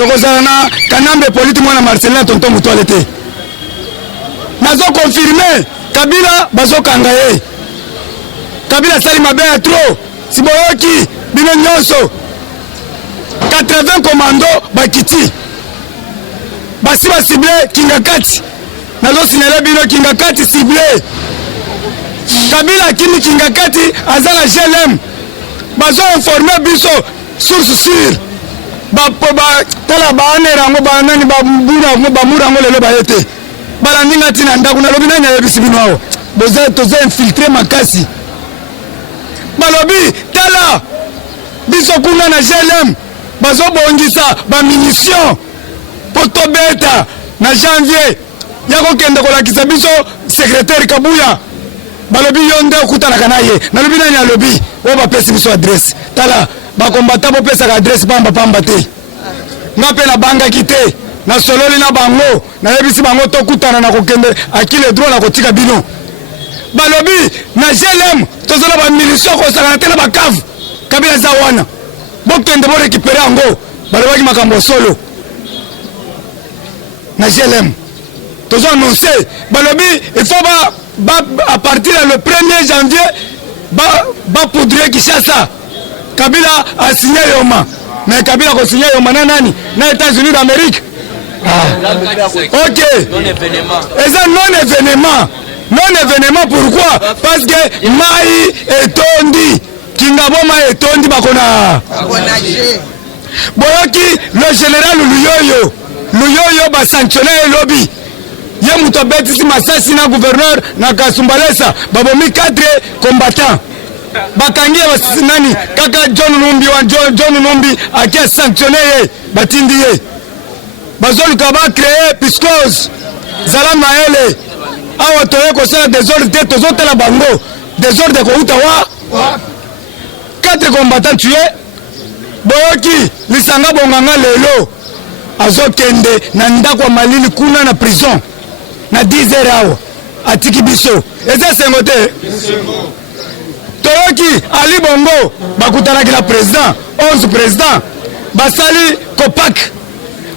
tokozala na kanambe politi mwana Marcelin tonton Mutuale te nazo confirmer Kabila bazokanga ye Kabila sali mabe ya trop siboyoki bino nyonso 80 commando bakiti basi ba ciblé Kingakati nazo sinele bino Kingakati ciblé Kabila kimi Kingakati azala GLM bazo informer biso source sûre tala baanera ngo banani bamura ngo lelo bayete balandinga tina ndaku nalobi nani ayebisi bino awo toza infiltré makasi balobi tala biso kuna na GLM bazobongisa bamunition po tobeta na janvier yako kende kolakisa biso secrétaire Kabuya balobi yonde okutanaka na ye nalobi nani alobi o bapesi biso adresse tala bakombata bopesaka adresse pamba te nga mpe na bangaki te na sololi na bango nayebisi bango tokutana na kokende akile droit na kotika bino balobi na GLM tozala bamilisio kosakana te na bakavu Kabila eza wana bokende borekipere yango balobaki makambo solo na GLM tozo annonce balobi il faut à partir le 1er janvier poudrer Kinshasa Kabila a signé Yoma mais Kabila a signé Yoma na nani na États-Unis d'Amérique ok et ça non événement pourquoi parce que mai etondi Kingabo mai etondi bakona boyoki le général Luyoyo ba sanctionné lobby ye muto betisi masasi na gouverneur na Kasumbalesa babomi 4 combattants bakangi nani kaka John Numbi akia sanctionné ye batindi ye bazoluka ba créer piscose zala maele awa toye kosala désordre te tozotela bango désordre kouta wa 4 combattants tués boyoki lisanga bonganga lelo azokende na ndako ya Malili kuna na prison na 10 heures awa atiki biso eza sengo te toyoki Ali Bongo bakutanaki na président 11 président basali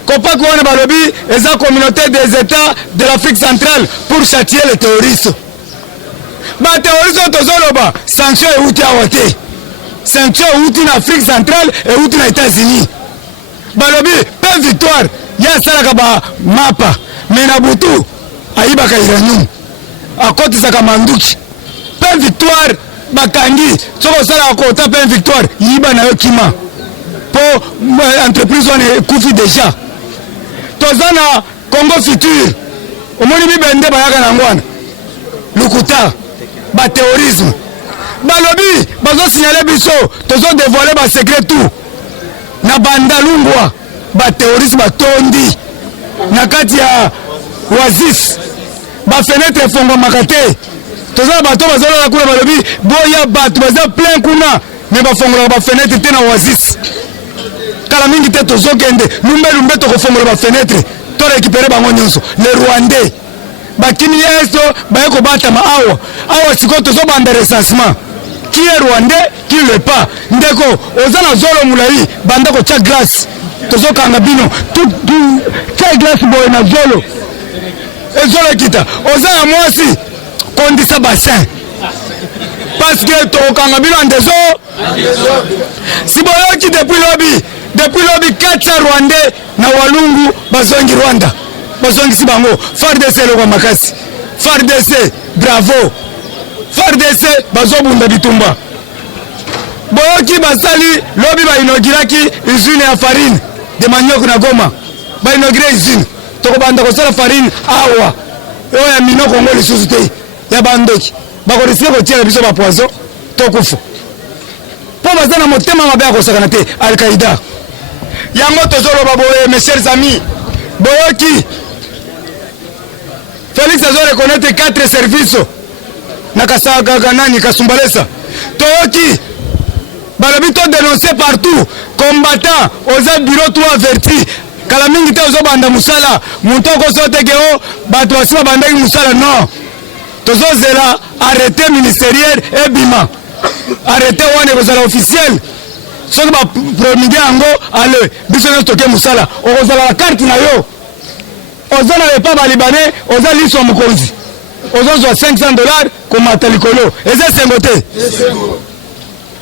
Copac wana balobi eza communauté des états de l'Afrique centrale pour châtier les terroristes terroristes tozoloba sanction euti awa te sanction euti na Afrique centrale euti na États-Unis balobi pe victoire ya salaka ba mapa mena butu ayibaka iranium akotisaka manduki pe victoire bakangi soko sala kota pe victoire yiba na yo kima po entreprise wana kufi déjà tozana Congo futur omoni bibende bayaka na ngwana lukuta ba terrorisme balobi bazo signaler biso tozo dévoiler ba secret tout na bandalungwa ba terrorisme batondi na kati ya Oasis ba fenêtre fongo makate toza bato bazolola kuna balobi boya bato baza plein kuna me bafongola ba fenêtre te na Oasis kala mingi te tozokende lumbe tokofongola ba fenêtre to récupérer bango nyonso le Rwandais bakini yeso bayeko batama awa siko tozobanda recensement qui est Rwandais qui le pas ndeko ozana zolo mulai bandako cha glace tozokanga bino tout cha glace boy na zolo ezolo kita ozana mwasi kondisa bassin parce que tokanga bino ndezo siboyoki depuis lobby 400 Rwandais na walungu bazongi Rwanda bazongi sibango FARDC loko makasi FARDC bravo FARDC bazobunda bitumba boyoki basali lobby ba inauguraki usine ya farine de manioc na Goma ba inaugure usine tokobanda kosala farine awa oya mino Kongo lisusu te ya bandoki bakorisike kotiela biso ba poison tokufa po bazana motema mabe akosakana te Al-Qaïda yango tozoloba boye mes chers amis boyoki Félix azo reconnaître 4 services na Kasumbalesa Kasumbalesa toyoki balobi to dénoncer partout combattant aux bureaux tout averti kala mingi te ozobanda musala muntu okosote ke o bato basima bandaki musala non tozozela arrêté ministériel ebima arrêté wana kozala officiel soki bapromige yango ale biso nyonso toke mosala okozala la carte na yo oza na epa balibanais oza liso ya mokonzi ozozwa $500 komata likolo eza esengo te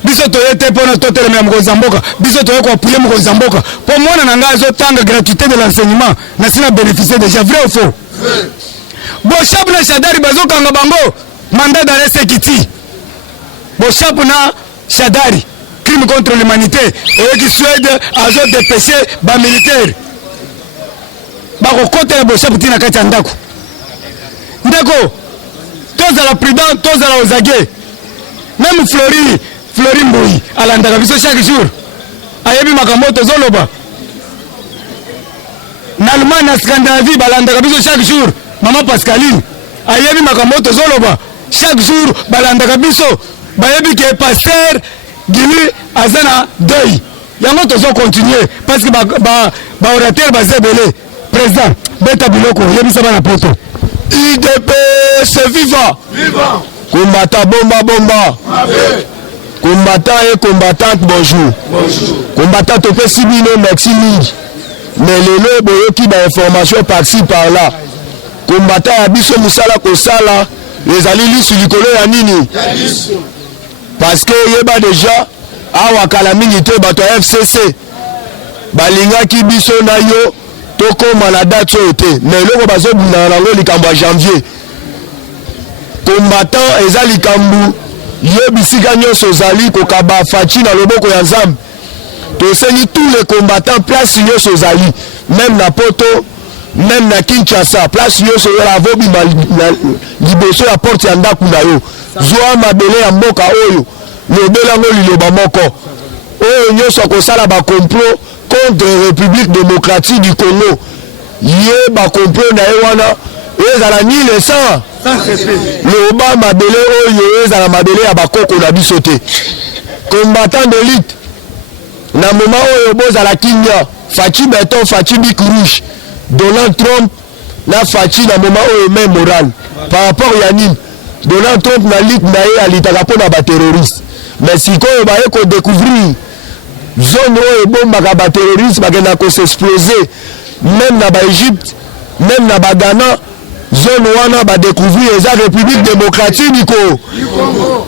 biso toye te mpona totelemela mokonzi ya mboka biso toye koapuye mokonzi ya mboka mpo mwana na ngai azotanga gratuité de l'enseignement nasi na bénéficier déjà vrai ou faux Boshap na Shadari bazokanga bango mandat d'arrêt sekiti Boshap na Shadari crime contre l'humanité et qui Suède azo dépêché ba militaire bakokota Boshap tina kati ya ndako ndeko tozala prudent tozala ozage même Flori Mboui alandaka biso chaque jour ayebi makambo tozoloba na Allemagne na Scandinavie balandaka biso chaque jour Maman Pascaline ayebi makambo tozoloba chaque jour balandaka biso bayebi ke pasteur Gili azana deuil yango tozo continuer parce que ba orateur bazebele président beta biloko yebisa bana poto IDPS viva viva combattant bomba combattant et combattante bonjour combattant topé sibino merci mingi mais lelo boyoki ba information par-ci par-là combattant ya biso musala kosala ezali lisu likolo ya nini parce que yeba déjà awa kala mingi te bato ya FCC balingaki biso na yo tokoma na date oyo te mais eloko bazobunda nango likambo ya janvier combattant eza likambo yebisika nyonso ozali kokaba faci na loboko ya nzambe tosengi tous les combattants place nyonso ozali même na poto même na Kinshasa place nyonso oyo avobima liboso ya porte ya ndako na yo zwa mabele ya mboka oyo lobelango liloba moko oyo nyonso akosala bakomplot contre République démocratique du Congo ye bakomplot na ye wana ezala ni le sang loba mabele oyo ezala mabele ya bakoko na biso te combattant d'élite na moment oyo bozala kinya faci beton faci bic rouge Donald Trump na faci na moment oyo main morale par rapport ya nini Donald Trump na lit na ye alitaka mpona baterroriste mais sikoyo baye kodécouvrir zone oyo ebombaka baterroriste bakenda kosexplose même na baegypte même na bagana zone wana badécouvrir eza République démocratique du Congo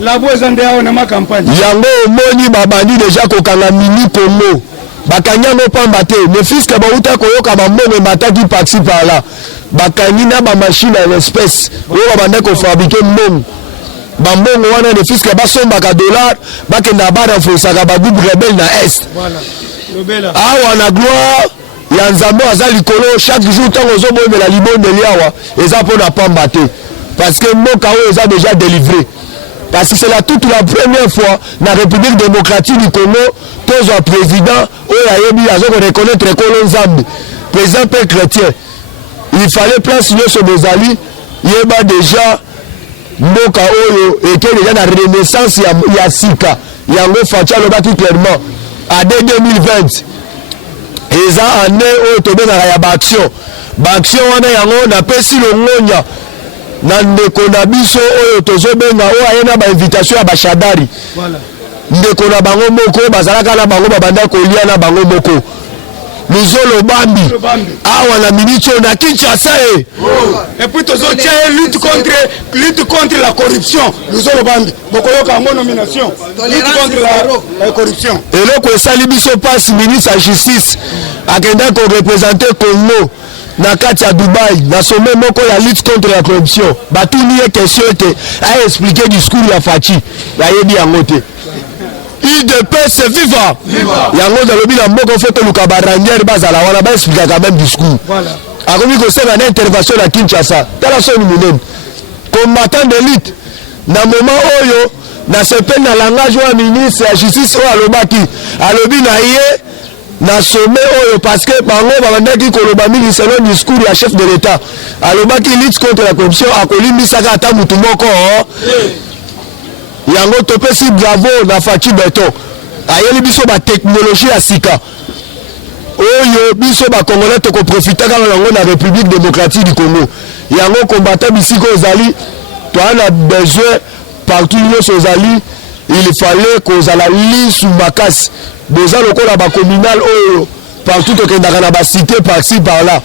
yango omoni babandi déjà kokanga mini Congo bakanyango pamba te ne fiske bauta koyoka bambongo emataki par-ci par-là bakangi na bamachine ya espèce oyo babanda kofabrike mbongo bambongo wana ne fiske basombaka dollar bakenda barenforcaka bagroupe rebelle na est awa na gloire ya nzambe aza likolo chaque jour ntango ozobomela libondeli awa eza mpona pamba te parce que mboka oyo eza déjà délivré parce que c'est la toute la première fois na République démocratique du Congo tozwa président oyo ayebi azokoreconnaître ekolo nzambe président pe chrétien il fallait place nyonso bozali yeba déjà mboka oyo eke déjà na renaissance ya sika yango faci alobaki clairement ade 2020 eza année oyo tobengaka ya baaction wana yango napesi longonya na ndeko na biso oyo tozobenga oyo aye na bainvitation ya bashadari ndeko na bango moko bazalaka na bango babanda kolia na bango moko Luzolo Bambi awa na minute na Kinshasa et puis tozotia lutte contre la corruption Luzolo Bambi bokoyoka ngo nomination lutte contre la corruption eloko esali biso passe ministre ya justice akenda ko représenter Congo na kati ya Dubaï na sommet moko ya lutte contre la corruption batuni ye question ete a expliquer discours ya Faci yayebi yango te IDPS viva yango zalobi na mboko foto luka barangière bazala wana ba expliquer quand même discours akomi ko sema na intervention na Kinshasa tala soni munene combattant d'élite na moment oyo na sepe na langage wa ministre ya justice oyo alobaki alobi na ye na sommet oyo parce que bango babandaki koloba mingi selon discours ya chef de l'État alobaki lutte contre la corruption akolimbisaka ata mutu moko yango topesi bravo na Faci beton ayeli biso batechnologie ya sika oyo biso bakongolais tokoprofitaka yango na République démocratique du Congo yango combattant bisiko ozali toana besoin partout nyonso ozali il fallait kozala lisu makasi boza lokola ba communal oyo partout okendaka na ba cité par-ci par-là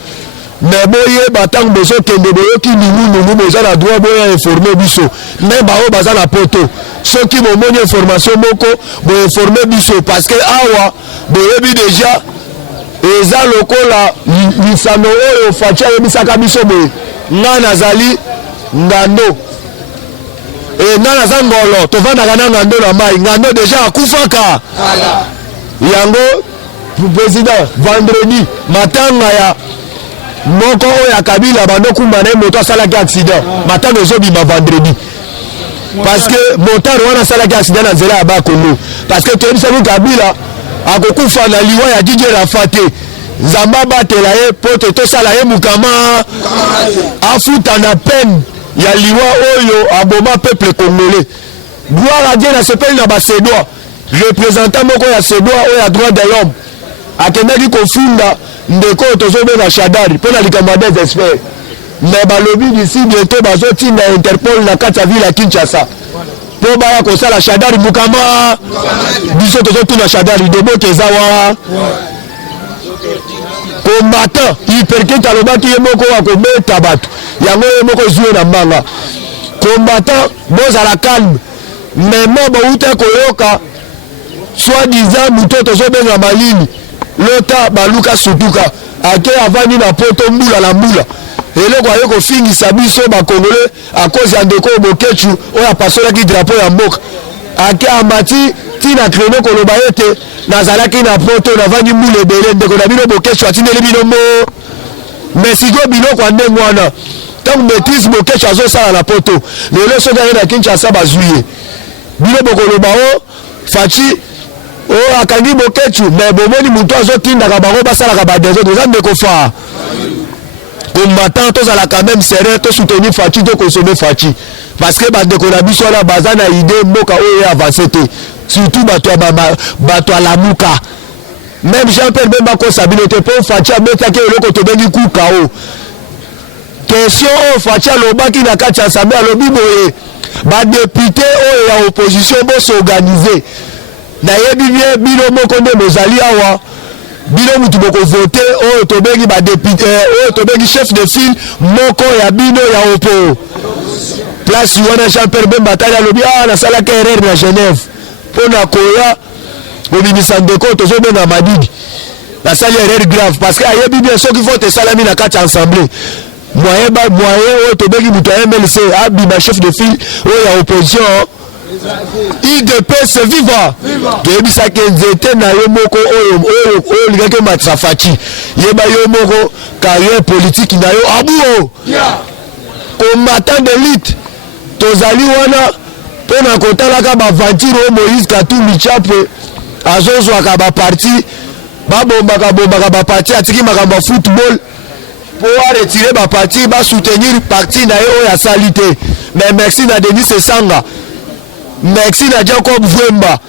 mais boye batang bozo kende boyoki ningu boza na droit boya informer biso mais bao baza na poto soki bomoni information moko bo informer biso parce que awa boyebi déjà eza lokola lisano oyo fachi ayebisaka biso boye nga nazali ngando nga naza ngolo tovandaka na ngando na mai ngando déjà akufaka yango président vendredi matanga ya moko oyo ya Kabila bando kumba na moto asalaki accident matanga ezobima vendredi parce que motard wana asalaki accident na nzela ya Bakongo parce que toyebisaki Kabila akokufa na liwa ya DJ Rafate Zamba batela ye pote tosala ye mukama afuta na peine ya liwa oyo aboma peuple congolais. Gloire à Dieu na sepeli na basédois représentant moko ya sédois oyo ya droit de l'homme akendaki kofunda ndeko tozobenga Shadari mpona likambo ya des experts mais balobi d'ici bientôt bazotinda Interpol na kati ya ville ya Kinshasa po baya kosala Shadari mukama biso tozotuna Shadari deboke ezawa combattant hyperkete alobaki ye moko akobeta bato yango ye moko ezwi na mbanga combattant bozala calme mais mo bouta koyoka soi-disant muto tozobenga malini lota baluka sutuka ake avandi na poto mbula na mbula eloko aye kofingisa biso bakongole a cause ya ndeko Bokechu oyo apasolaki drapeau ya mboka ake amati tina kreno koloba ete nazalaki na poto navandi mbula ebele ndeko na bino Bokechu atindeli bino mo mais siko biloko ya ndenge wana ntango maîtrise Bokechu azosala na poto lelo soki aye na Kinshasa bazwi ye bino bokoloba o fachi o akangi Bokechu mais bomoni mutu azotindaka bango basalaka badezo toza ndeko fa combattant tozala quand même sérieux to soutenir fachi to consommer fachi parce que bandeko na biso wana baza na idée mboka oyo avancé te surtout bato ya lamuka même Jean-Pierre Bemba kosa bino te po fachi abetaki eloko tobengi kuka o question oyo fachi alobaki na kati ya assemblée alobi boye badepute oyo ya opposition bosorganize nayebi bien bino moko nde bozali awa bino mutu boko vote oyo tobengi badepute oyo tobengi chef de file moko ya bino ya opo place wana Jean-Pierre Bemba tali alobi nasalaki erreur na Genève mpona koya kobimisa ndeko tozobenga Madidi nasali erreur grave parce que ayebi bien soki vote esalami na kati ya assemblée moyen oyo tobengi mutu ya MLC abima chef de file oyo ya opposition IDPS viva toyebisaki nzete na yo moko oyo olingaki omatisa fachi yeba yo moko carrière politique na yo abuo combattant d'élite tozali wana mpona kotalaka baventure oyo Moïse Katumbi Tshapwe azozwaka baparti babombaka baparti atiki makambo ya football po aretire baparti basoutenir parti na ye oyo asali te mais merci na Denis Esanga merci na Jacob Vwemba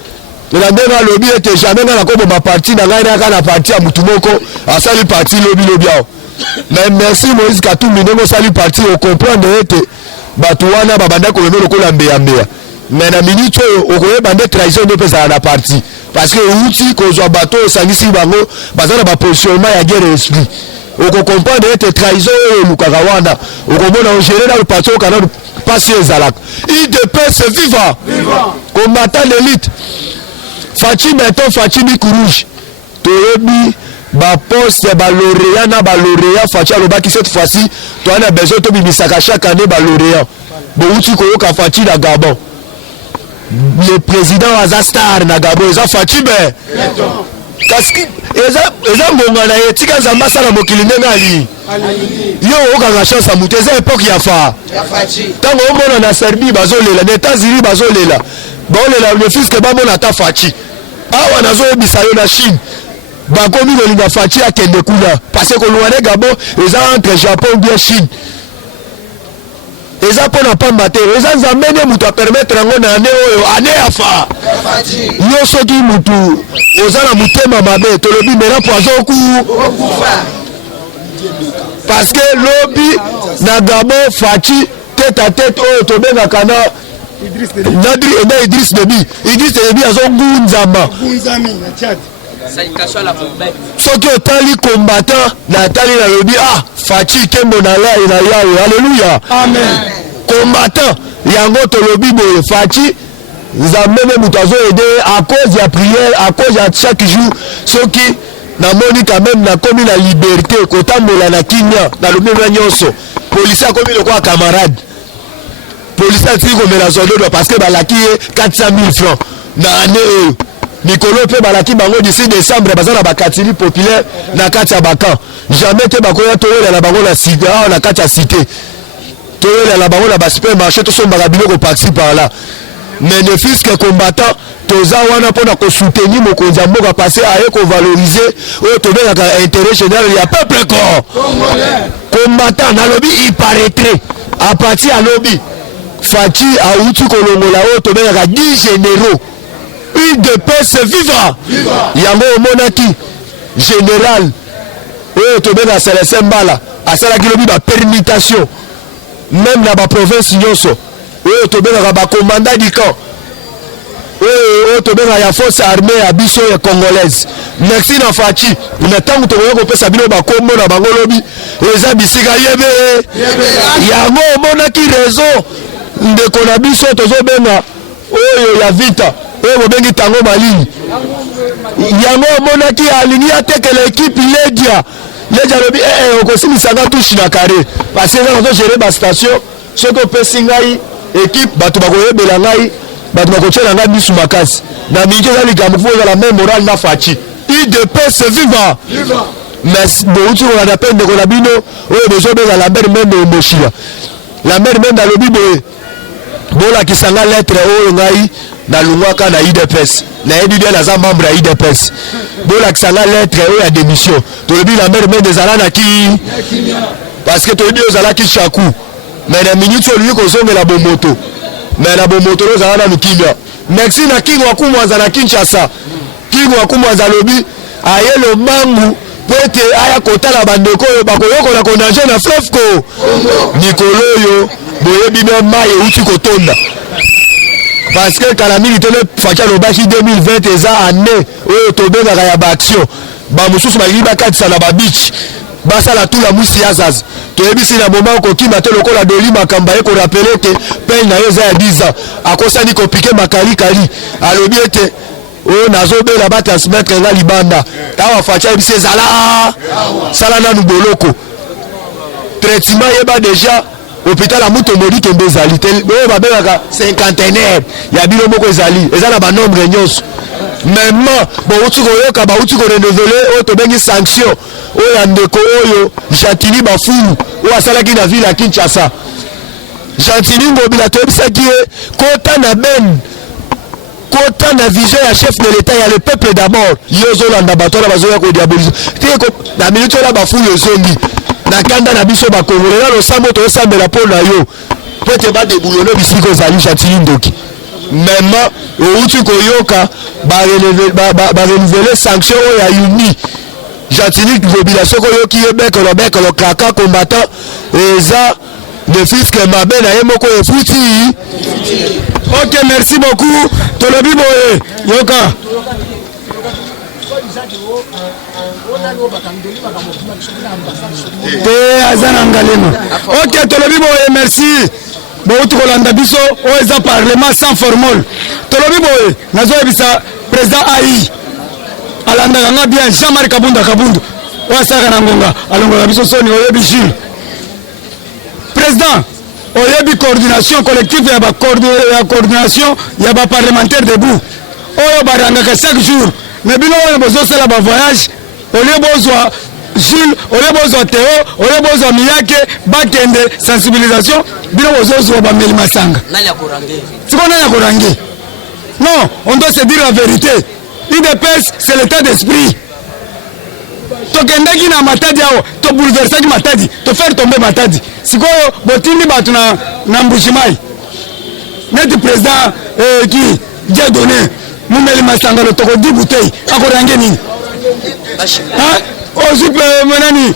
na ndenge alobi ete jamais nga nakoboma parti na ngai naka na parti ya mutu moko asali parti lobi ao mais merci Moïse Katumbi ndenge osali parti okomprendre ete bato wana babanda kolombe lokola mbeya mais na minute oyo okoyeba nde trahison nde epesaka na parti parce que outi kozwa bato osangisi bango baza na bapositionnement ya guerre esprit okokomprendre ete trahison oyo elukaka wana okomona ogere na parti okana pasi ezalaka IDPS viva combattant d'élite fachi beton fachi bikurouge toyebi baposte baloréat na baloréat fachi alobaki cette fois-ci toana besoin tobimisaka chaque année baloréat bouti koyoka fachi na Gabon le président aza star na Gabon eza fachi be kasi eza ngonga na ye tika nzambe asala mokili ndenge ali yo okanga chance ya mutu eza époque ya fa ntango omona na Serbie bazolela na États-Unis bazolela baolela le fiske bamona ata fachi awa nazoyebisa yo na Chine bakomi kolinga fachi akende kuna parce kolunga ne Gabon eza entre Japon bien Chine eza mpona pamba te eza nzambe nde mutu apermettre yango na ane oyo ane ya fa yo soki mutu oza na motema mabe tolobi mena poison okufa parce que lobi na Gabon fachi tête à tête oyo tobengaka na Idriss Déby azongunzama soki otali combattant natali nalobi faci kembo na yawe alleluya combattant yango tolobi boye faci nzambe me moto azoede à cause ya prière à cause ya chaque jour soki namoni quand même nakomi na liberté kotambola na kimia nalobi na nyonso polisi akomi lokola camarade polisi atiki komela zondodo parce que balaki ye 400 000 francs na année oyo mikolo mpe balaki bango d'ici décembre baza na bakatili populaire na kati ya bakan jamais te bakoya toyelela bango na cité na kati ya cité toyelela bango na basupermarché tosombaka biloko parti par là mais ne fût que combattant toza wana mpona kosoutenir mokonzi ya mboka parce aye kovalorize oyo tobengaka intérêt général ya peuple corps combattant nalobi il paraîtrait à partir ya lobi Faci auti kolongola oyo tobengaka 10 généraux une de paix se vivra yango omonaki général oyo tobengaka Célestin Mbala asalaki lobi bapermutation même na baprovince nyonso oyo tobengaka bacommandant du camp oyo tobengaka ya force armée ya biso ya congolaise merci na Faci na ntango tokoki kopesa bino bakombo na bango lobi eza bisika yebe yango omonaki raison ndeko na biso tozobenga oyo ya vita oyo bobengi tango malini yango omonaki alingi atekela ekipe ledia lobi okosimisanga tushi na kare parce que eza nazogere bastation soki opesi ngai ekipe bato bakoyebela ngai bato bakotyela ngai misu makasi na mingi eza likambo fo ezala même moral na Faci idp se viva mais bouti kolanda mpe ndeko na bino oyo bozobenga Lambert Mende Omoshia Lambert Mende alobi boye bolakisanga lettre oyo ngai nalungwaka na IDPS nayebi bien naza membre ya IDPS bolakisanga lettre oyo ya démission tolobi Lambert Mende ezala na ki parce que tolobi ozalaki chaku mais na minute olingi kozongela bomoto mais na bomoto ozala na lukimia merci na King Wakumwanza na Kinshasa King Wakumwanza alobi aye lomangu po ete aya kotala bandeko oyo bakoyokola kondanger na fleuve ko mikolo oyo boyebi me mai euti kotonda parce que kala mingi tene Faci alobaki 2020 eza année oyo tobengaka ya baaction bamosusu balingi bakatisa na babiche basala tula mwisi ya zaza toyebisi na moma okokima te lokola doli makambo ye korapele te pei na yo eza ya 10 ans akosani kopike makalikali alobi ete oyo nazobela batransmettre nga libanda awa Faci ayebisi ezala sala nanu boloko traitement yeba déjà hôpital ya mutu omodi kembe ezali te oyo babengaka cinquantenaire ya bino moko ezali eza na banombre nyonso même bauti koyoka bauti korenevele oyo tobengi sanction oyo ya ndeko oyo Jatini Bafulu oyo asalaki na ville ya Kinshasa Jatini Ngobila toyebisaki ye kota na ben kota na vision ya chef de l'état ya le peuple d'abord yo ozolanda bato wana bazoya kodiabolize na minute oyo Bafulu ezongi na kanda na biso bakongole na losambo toyosambela mpo na yo po ete badebulone bisika ozali Jatini Ndoki mema outi koyoka barenuvele sanction oyo ya uni Jatini Ngobila soki oyoki ye bekolo kaka combattant eza de fiske mabe na ye moko efuti. Ok, merci beaucoup tolobi boye yoka te azana ngalema. Ok, tolobi boye merci bouti kolanda biso oyo eza parlement sans formule tolobi boye nazoyebisa président AI alandaka nga bien Jean-Marie Kabunda oyo asalaka na ngonga alongola biso soni oyebi Jules président oyebi coordination collective ya coordination ya baparlementaire debout oyo barangaka chaque jour mais bino wana bozosala bavoyage olie bozwa Jules olie bozwa Théo olie bozwa Miyake bakende sensibilisation bino bozozwa bameli masanga siko nani akorange non on doit se dire la vérité IDPS c'est l'état d'esprit tokendaki na Matadi awo to bouleversaki Matadi to faire tomber Matadi sikoyo botindi bato na Mbushimai neti président qui Dieu donné mumeli masanga lo toko 10 bouteilles akorange nini ozupe menani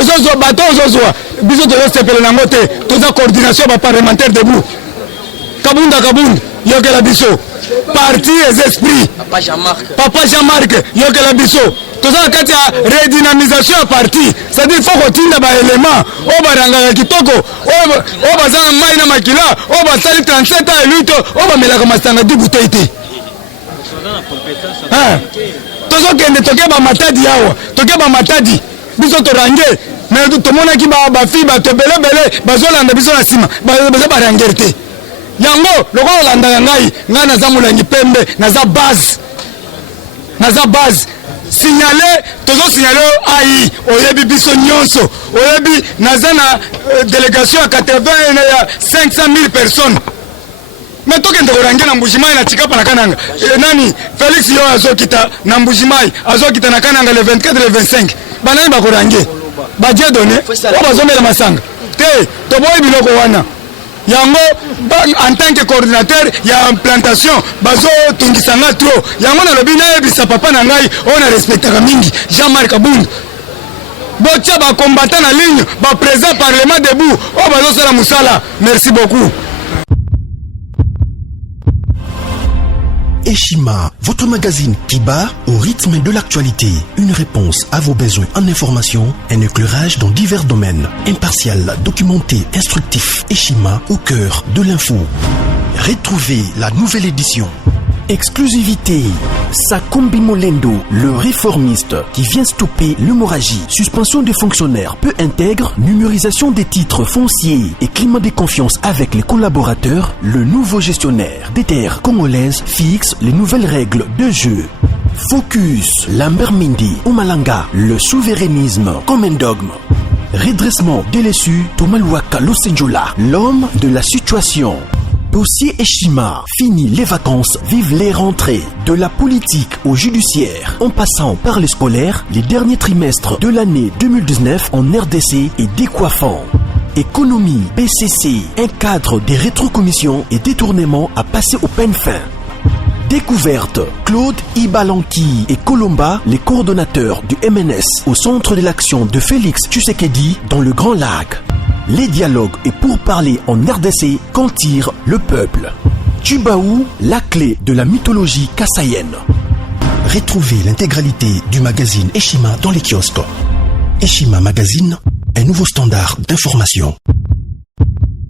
ozozwa bato ozozwa biso tozosepele nango te toza coordination baparlementaire debout Kabunda yokela biso parti les esprits Papa Jean-Marc yokela biso toza kati ya redynamisation ya parti, c'est-à-dire faut kotinda ba élément o barangaka kitoko o bazana mai na makila o basali 37 ans luto o bamelaka masanga di bouteille te tozo kende toke ba matadi yawa toke ba matadi biso torange mais tomonaki ba fi ba tobele bazolanda biso na sima baza baranger te yango loko olanda ngai naza mulangi pembe naza base signaler tozo signaler ai oyebi biso nyonso oyebi naza na délégation à 500,000 personnes mais tokende korange na Mbujimai na Chikapa na Kananga nani Félix yo azokita na Mbujimai azokita na Kananga le 24 le 25 banani bakorange badie donné o bazomela masanga te toboyi biloko wana yango en tant que coordinateur ya implantation bazo tungisanga trop yango na lobi na ebisa papa na ngai on a respectaka mingi Jean-Marc Kabunda botia ba combattant na ligne ba président parlement debout o bazo sala musala. Merci beaucoup. Eshima, votre magazine qui bat au rythme de l'actualité. Une réponse à vos besoins en information, un éclairage dans divers domaines. Impartial, documenté, instructif. Eshima au cœur de l'info. Retrouvez la nouvelle édition. Exclusivité. Sakumbi Molendo, le réformiste qui vient stopper l'hémorragie. Suspension des fonctionnaires peu intègre, numérisation des titres fonciers et climat de confiance avec les collaborateurs. Le nouveau gestionnaire des terres congolaises fixe les nouvelles règles de jeu. Focus. Lambert Mindi, Omalanga, le souverainisme comme un dogme. Redressement délaissé, Tomaluaka Losenjola, l'homme de la situation. Dossier Eshima, fini les vacances, vive les rentrées. De la politique au judiciaire, en passant par les scolaires, les derniers trimestres de l'année 2019 en RDC est décoiffant. Économie, BCC, un cadre des rétrocommissions et détournements à passer au peine fin. Découverte, Claude Ibalanki et Colomba, les coordonnateurs du MNS au centre de l'action de Félix Tshisekedi dans le Grand Lac. Les dialogues et pourparlers en RDC qu'en tire le peuple. Tubaou, la clé de la mythologie kassaïenne. Retrouvez l'intégralité du magazine Eshima dans les kiosques. Eshima Magazine, un nouveau standard d'information.